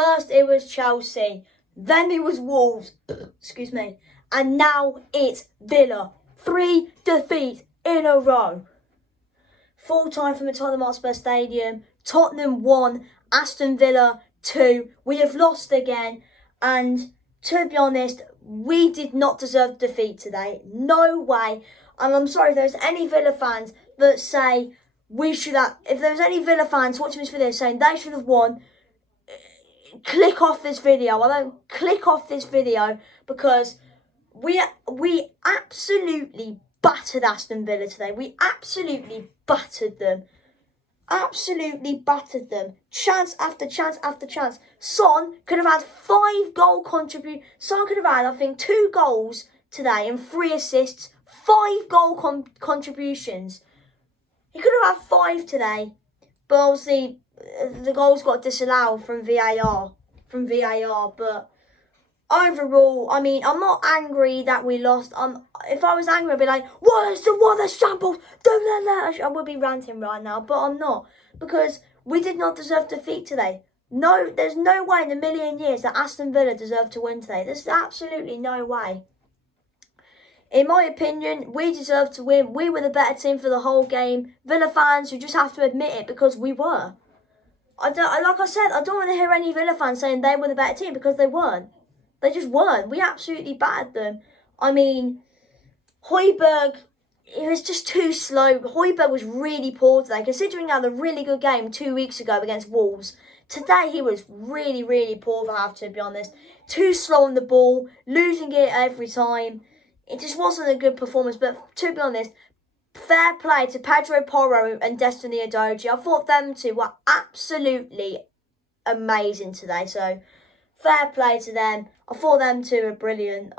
First it was Chelsea, then it was Wolves, excuse me, and now it's Villa. 3 defeats in a row. Full time from the Tottenham Hotspur Stadium. Tottenham 1, Aston Villa 2. We have lost again, and to be honest, we did not deserve defeat today. No way. And I'm sorry if there's any Villa fans that say we should have. If there's any Villa fans watching this video saying they should have won, click off this video. I don't click off this video because we absolutely battered Aston Villa today. We absolutely battered them. Absolutely battered them. Chance after chance after chance. Son could have had 5 goal contributions. Son could have had, I think, 2 goals today and 3 assists. 5 goal contributions. He could have had 5 today. But obviously, the goals got disallowed from VAR. But overall, I mean, I'm not angry that we lost. If I was angry, I'd be like, what a shambles, don't let that. I would be ranting right now, but I'm not. Because we did not deserve defeat today. No, there's no way in a million years that Aston Villa deserved to win today. There's absolutely no way. In my opinion, we deserved to win. We were the better team for the whole game. Villa fans, you just have to admit it because we were. Like I said, I don't want to hear any Villa fans saying they were the better team because they weren't. They just weren't. We absolutely battered them. I mean, Højbjerg, it was just too slow. Højbjerg was really poor today, considering he had a really good game 2 weeks ago against Wolves. Today, he was really, really poor, if I have to be honest. Too slow on the ball, losing it every time. It just wasn't a good performance. But to be honest, fair play to Pedro Porro and Destiny Udogie. I thought them two were absolutely amazing today. So, fair play to them. I thought them two were brilliant,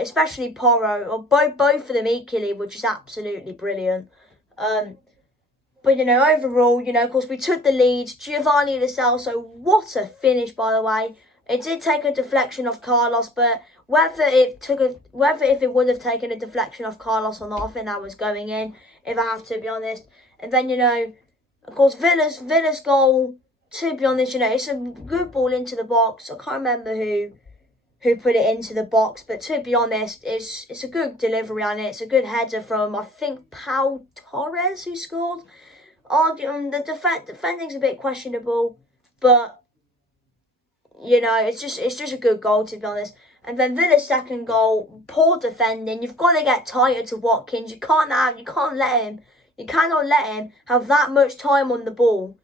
especially Porro, or both of them equally, which is absolutely brilliant. But, you know, overall, you know, of course, we took the lead. Giovanni Lo Celso, what a finish, by the way. It did take a deflection off Carlos, but whether if it would have taken a deflection off Carlos or not, I think that was going in, if I have to be honest. And then, you know, of course, Villa's goal, to be honest, you know, it's a good ball into the box. I can't remember who put it into the box, but to be honest, it's a good delivery on it. It's a good header from, I think, Pau Torres, who scored. The defending's a bit questionable, but you know, it's just a good goal, to be honest. And then Villa's second goal, poor defending. You've got to get tighter to Watkins. You cannot let him have that much time on the ball.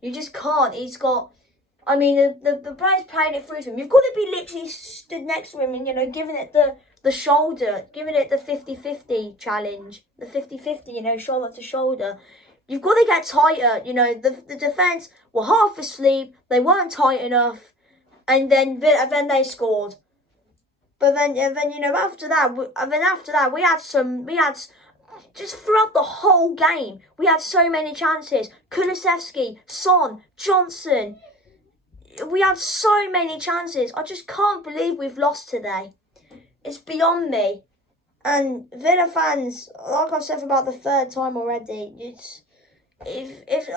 You just can't. He's got, I mean, the player's playing it through to him. You've got to be literally stood next to him and, you know, giving it the shoulder, giving it the 50-50 challenge. The 50-50, you know, shoulder to shoulder. You've got to get tighter. You know, the defence were half asleep. They weren't tight enough. And then they scored. But then you know, after that, we had just throughout the whole game, we had so many chances. Kulusevski, Son, Johnson. We had so many chances. I just can't believe we've lost today. It's beyond me. And Villa fans, like I've said for about the 3rd time already, if there's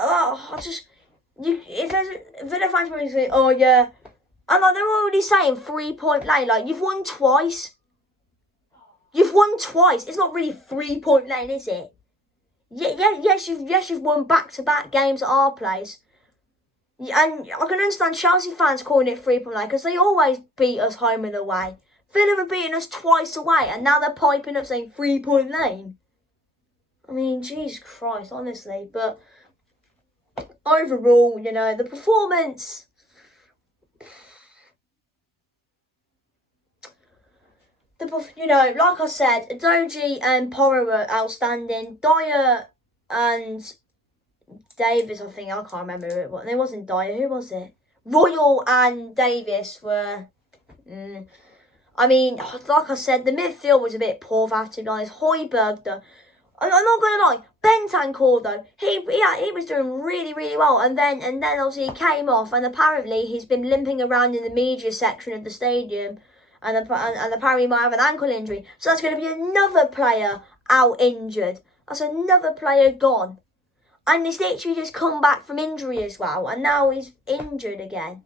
Villa fans will say, oh yeah, and like they're already saying 3-point lane, like you've won twice. You've won twice. It's not really 3-point lane, is it? Yes, you've won back-to-back games at our place. And I can understand Chelsea fans calling it 3-point lane because they always beat us home and away. Villa have beaten us twice away and now they're piping up saying 3-point lane. I mean, Jesus Christ, honestly. But overall, you know, the performance, you know, like I said, Udogie and Porro were outstanding. Dyer and Davis, I think, I can't remember who it was. It wasn't Dyer, who was it? Royal and Davis were, I mean, like I said, the midfield was a bit poor, if I have to be honest. Højbjerg, though, I'm not going to lie, Bentancur, though, he was doing really, really well. And then obviously he came off, and apparently he's been limping around in the media section of the stadium. And apparently he might have an ankle injury. So that's going to be another player out injured. That's another player gone. And he's literally just come back from injury as well. And now he's injured again.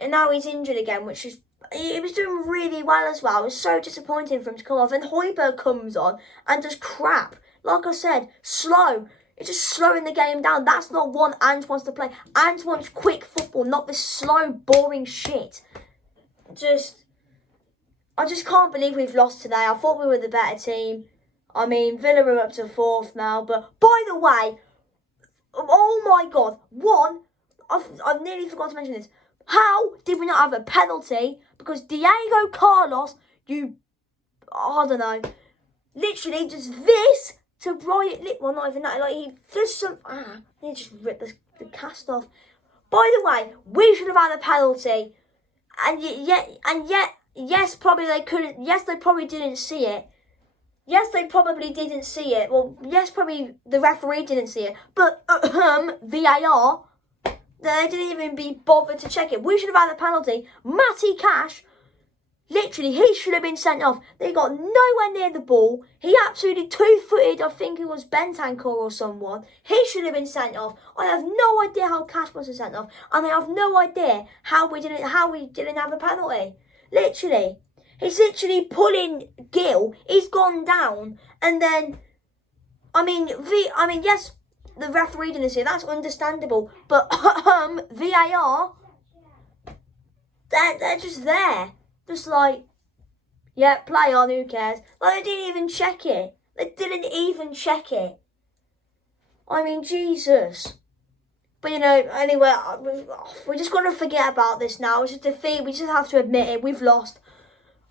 And now he's injured again, which is... He was doing really well as well. It was so disappointing for him to come off. And Højbjerg comes on and does crap. Like I said, slow. It's just slowing the game down. That's not what Ant wants to play. Ant wants quick football, not this slow, boring shit. I just can't believe we've lost today. I thought we were the better team. I mean, Villa are up to 4th now. But, by the way, oh my God. I've nearly forgot to mention this. How did we not have a penalty? Because Diego Carlos, I don't know, literally just this to Brian, well, not even that, like he just he just ripped the cast off. By the way, we should have had a penalty, and yet, yes, probably they couldn't. Yes, they probably didn't see it. Yes, they probably didn't see it. Well, yes, probably the referee didn't see it. But VAR. They didn't even be bothered to check it. We should have had a penalty. Matty Cash, literally, he should have been sent off. They got nowhere near the ball. He absolutely two-footed, I think it was Bentancur or someone. He should have been sent off. I have no idea how Cash was sent off. And I have no idea how we didn't have a penalty. Literally. He's literally pulling Gill. He's gone down. And then, yes, the referee didn't see it. That's understandable. But VAR, they're just there. Just like, yeah, play on, who cares? Like, they didn't even check it. They didn't even check it. I mean, Jesus. But, anyway, we're just going to forget about this now. It's a defeat. We just have to admit it. We've lost.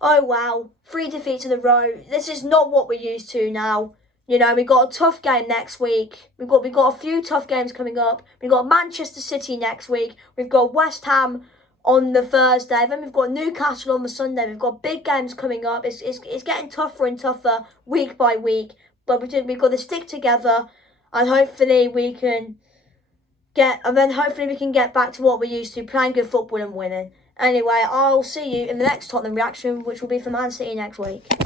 Oh, wow. 3 defeats in a row. This is not what we're used to now. We've got a tough game next week. We've got a few tough games coming up. We've got Manchester City next week. We've got West Ham on the Thursday. Then we've got Newcastle on the Sunday. We've got big games coming up. It's getting tougher and tougher week by week. But we've got to stick together, and hopefully we can get back to what we're used to, playing good football and winning. Anyway, I'll see you in the next Tottenham reaction, which will be for Man City next week.